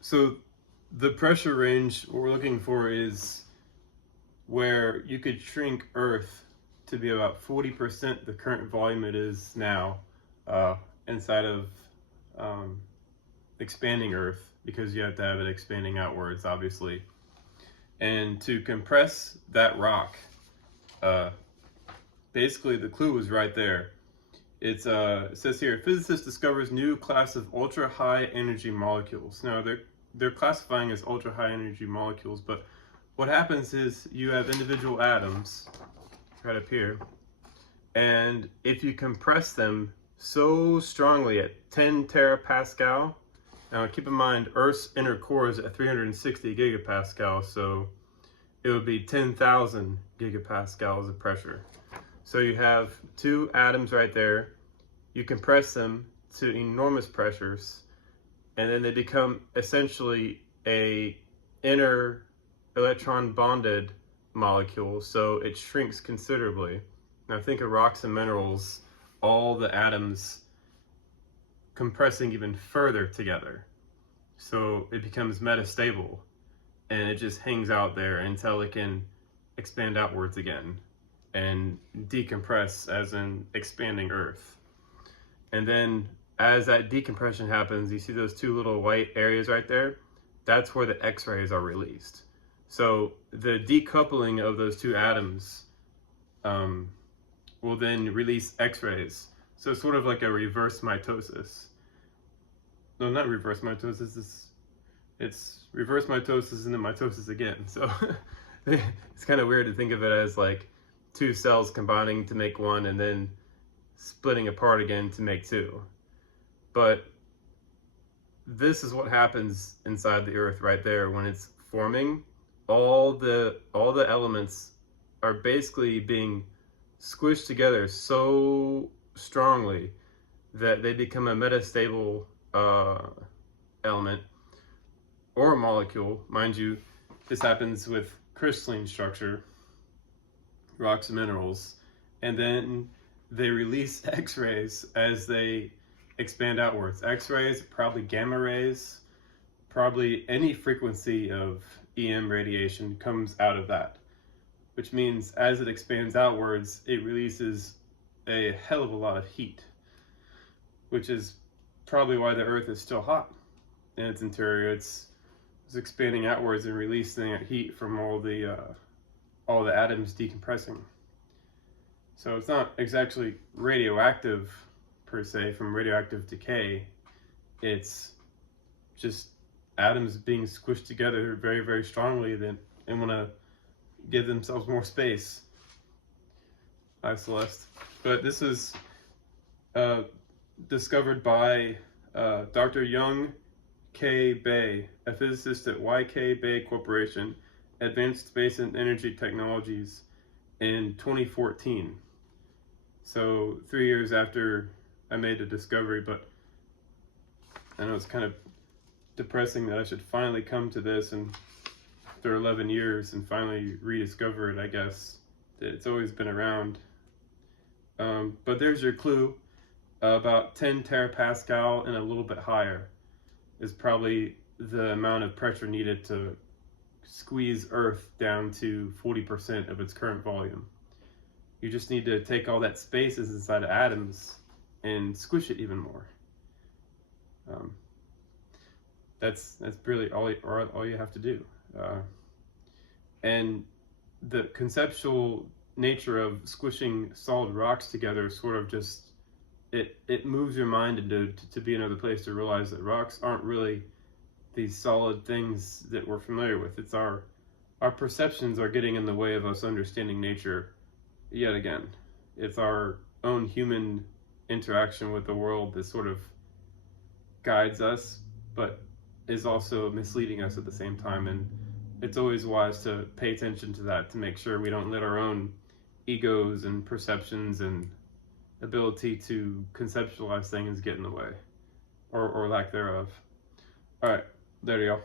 So the pressure range, what we're looking for is where you could shrink Earth to be about 40% the current volume it is now, uh, inside of um, expanding Earth, because you have to have it expanding outwards, obviously. And to compress that rock, uh, basically the clue was right there. It says here, physicist discovers new class of ultra high energy molecules. Now they're classifying as ultra high energy molecules, but what happens is you have individual atoms right up here, and if you compress them so strongly at 10 terapascal, now keep in mind Earth's inner core is at 360 gigapascal, so it would be 10,000 gigapascals of pressure. So you have two atoms right there, you compress them to enormous pressures, and then they become essentially a inner electron bonded molecule, so it shrinks considerably. Now think of rocks and minerals, all the atoms compressing even further together. So it becomes metastable, and it just hangs out there until it can expand outwards again and decompress, as in expanding Earth. And then as that decompression happens, you see those two little white areas right there? That's where the X-rays are released. So the decoupling of those two atoms will then release X-rays. So it's sort of like a reverse mitosis. No, not reverse mitosis. It's reverse mitosis and then mitosis again. So it's kind of weird to think of it as like two cells combining to make one and then splitting apart again to make two. But this is what happens inside the Earth right there when it's forming. All the elements are basically being squished together so strongly that they become a metastable element or a molecule. Mind you, this happens with crystalline structure, rocks and minerals, and then they release X-rays as they expand outwards. X-rays, probably gamma rays, probably any frequency of EM radiation comes out of that, which means as it expands outwards, it releases a hell of a lot of heat, which is probably why the Earth is still hot in its interior. It's expanding outwards and releasing that heat from all the atoms decompressing. So it's not exactly radioactive per se from radioactive decay. It's just atoms being squished together very, very strongly and want to give themselves more space. Hi, Celeste. But this is discovered by Dr. Young K. Bay, a physicist at YK Bay Corporation, Advanced Space and Energy Technologies, in 2014. So 3 years after I made the discovery, but I know it's kind of depressing that I should finally come to this and after 11 years and finally rediscover it, I guess. It's always been around. But there's your clue. About 10 terapascal and a little bit higher is probably the amount of pressure needed to squeeze Earth down to 40% of its current volume. You just need to take all that space that's inside of atoms and squish it even more. That's really all you have to do. And the conceptual nature of squishing solid rocks together sort of just it moves your mind to be another place to realize that rocks aren't really these solid things that we're familiar with. It's our perceptions are getting in the way of us understanding nature yet again. It's our own human interaction with the world that sort of guides us, but is also misleading us at the same time. And it's always wise to pay attention to that, to make sure we don't let our own egos and perceptions and ability to conceptualize things get in the way, or lack thereof. All right, there you go.